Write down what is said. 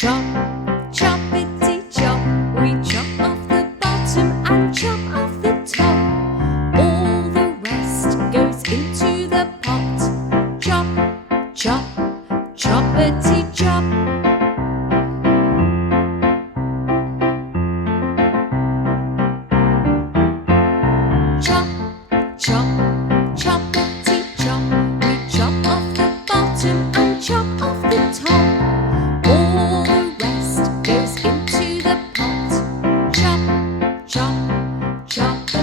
Chop, choppity chop, we chop off the bottom and chop off the top. All the rest goes into the pot. Chop, chop, choppity chop. Chop, chop, choppity chop, we chop off the bottom and chop off the top. All the rest goes into the pot. Chop, chop, choppity